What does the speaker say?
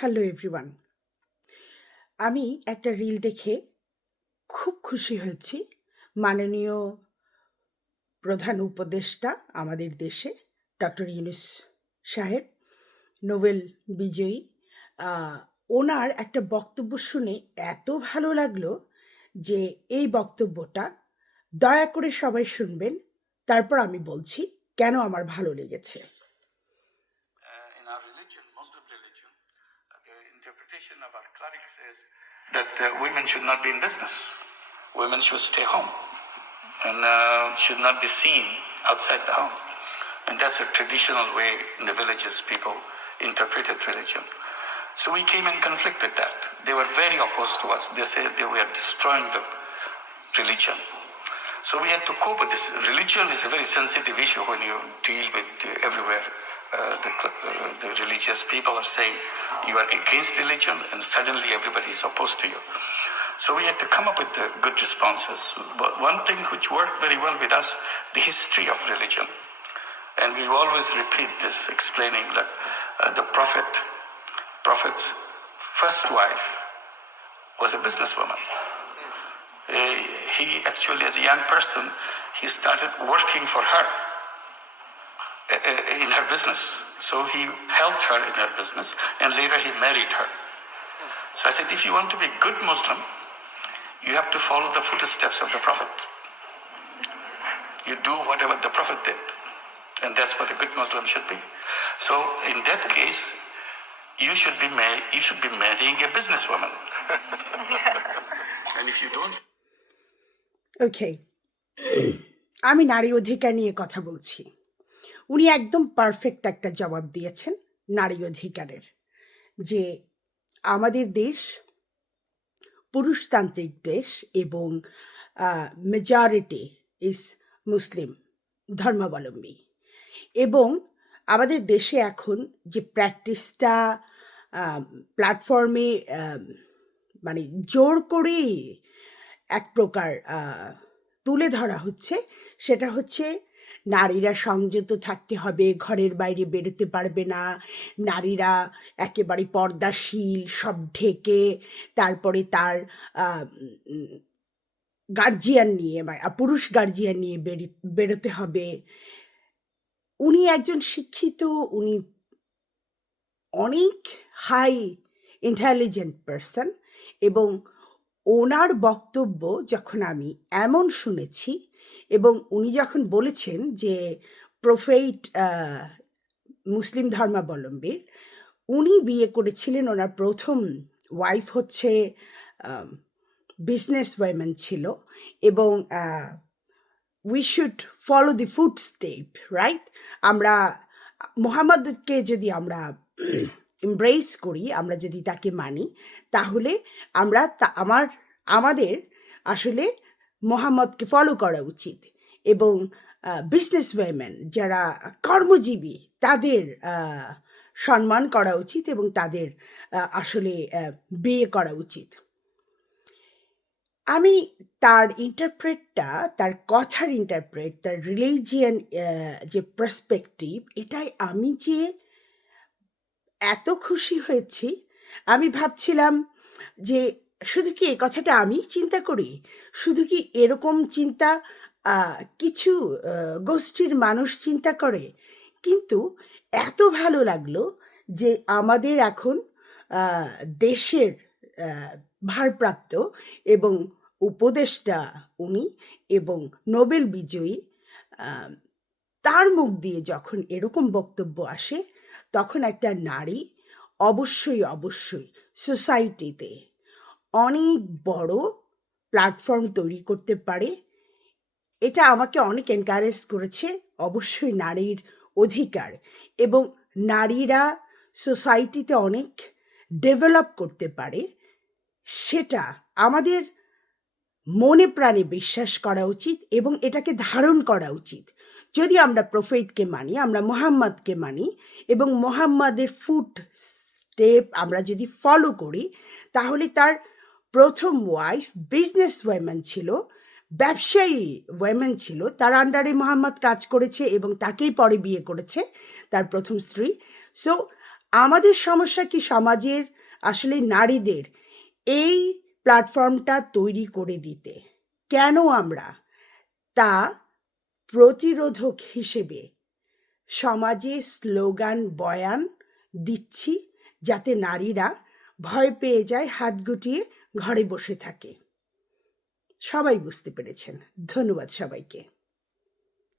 Hello everyone. আমি একটা reel দেখে খুব খুশি হয়েছি। মাননীয় প্রধান উপদেষ্টা আমাদের দেশে, ডক্টর ইউনুস সাহেব, নোবেল বিজয়ী। ওনার একটা বক্তব্য শুনে এত ভালো লাগল যে এই বক্তব্যটা দয়া করে সবাই শুনবেন। তারপর আমি বলছি কেন আমার ভালো লেগেছে। Interpretation of our clerics is that uh, women should not be in business. Women should stay home and uh, should not be seen outside the home. And that's a traditional way in the villages people interpreted religion. So we came in conflict with that. They were very opposed to us. They said they were destroying the religion. So we had to cope with this. Religion is a very sensitive issue when you deal with uh, everywhere. Uh, the, uh, the religious people are saying you are against religion, and suddenly everybody is opposed to you. So we had to come up with the good responses. But one thing which worked very well with us, the history of religion. And we always repeat this, explaining that uh, the prophet, prophet's first wife was a businesswoman. Uh, he actually, as a young person, he started working for her in her business. So he helped her in her business, and later he married her. So I said, if you want to be a good Muslim, you have to follow the footsteps of the Prophet. You do whatever the Prophet did, and that's what a good Muslim should be. So in that case, you should be mar- you should be marrying a businesswoman. and if you don't ওকে আমি নারী অধিকার নিয়ে কথা বলছি উনি একদম perfect একটা জবাব দিয়েছেন নারী অধিকারের, যে আমাদের দেশ পুরুষতান্ত্রিক দেশ এবং মেজরিটি ইজ মুসলিম ধর্মাবলম্বী এবং আমাদের দেশে এখন যে প্র্যাকটিসটা প্ল্যাটফর্মে মানে জোর করেই এক প্রকার তুলে ধরা হচ্ছে, সেটা হচ্ছে নারীরা সংযত থাকতে হবে, ঘরের বাইরে বেরোতে পারবে না। নারীরা একেবারে পর্দাশীল, সব ঢেকে তারপরে তার গার্জিয়ান নিয়ে পুরুষ গার্জিয়ান নিয়ে বেরোতে হবে। উনি একজন শিক্ষিত, উনি অনেক হাই ইন্টেলিজেন্ট পারসন এবং ওনার বক্তব্য যখন আমি এমন শুনেছি এবং উনি যখন বলেছেন যে প্রোফেইট মুসলিম ধর্মাবলম্বীর উনি বিয়ে করেছিলেন, ওনার প্রথম ওয়াইফ হচ্ছে বিজনেস ওয়েমেন ছিল এবং we should follow the foot step right আমরা মোহাম্মদকে যদি আমরা এমব্রেস করি, আমরা যদি তাকে মানি, তাহলে আমরা তা, আমার, আমাদের আসলে মোহাম্মদকে ফলো করা উচিত। এবং বিজনেস ওয়েমেন যারা কর্মজীবী, তাদের সম্মান করা উচিত এবং তাদের আসলে বিয়ে করা উচিত। আমি তার ইন্টারপ্রেটটা তার কথার ইন্টারপ্রেট তার রিলিজিয়ান যে পার্সপেক্টিভ এটাই আমি যে এত খুশি হয়েছি, আমি ভাবছিলাম যে শুধু কি এই কথাটা আমি চিন্তা করি? শুধু কি এরকম চিন্তা কিছু গোষ্ঠীর মানুষ চিন্তা করে? কিন্তু এত ভালো লাগল যে আমাদের এখন দেশের ভারপ্রাপ্ত এবং উপদেষ্টা উনি এবং নোবেল বিজয়ী তার মুখ দিয়ে যখন এরকম বক্তব্য আসে, তখন একটা নারী অবশ্যই অবশ্যই সোসাইটিতে অনেক বড় প্ল্যাটফর্ম তৈরি করতে পারে। এটা আমাকে অনেক এনকারেজ করেছে, অবশ্যই নারীর অধিকার এবং নারীরা সোসাইটিতে অনেক ডেভেলপ করতে পারে। সেটা আমাদের মনে প্রাণে বিশ্বাস করা উচিত এবং এটাকে ধারণ করা উচিত। যদি আমরা প্রফেটকে মানি, আমরা মোহাম্মদকে মানি এবং মোহাম্মদের ফুট স্টেপ আমরা যদি ফলো করি, তাহলে তার প্রথম ওয়াইফ বিজনেস ওয়েম্যান ছিল, ব্যবসায়ী ওয়েমেন ছিল, তার আন্ডারে মোহাম্মদ কাজ করেছে এবং তাকেই পরে বিয়ে করেছে তার প্রথম স্ত্রী। সো আমাদের সমস্যা কি সমাজের, আসলে নারীদের, এই প্ল্যাটফর্মটা তৈরি করে দিতে? কেন আমরা? তা প্রতিরোধক হিসেবে সমাজে স্লোগান বয়ান দিচ্ছি যাতে নারীরা ভয় পেয়ে যায়, হাত গুটিয়ে ঘরে বসে থাকে। সবাই বুঝতে পেরেছেন। ধন্যবাদ সবাইকে।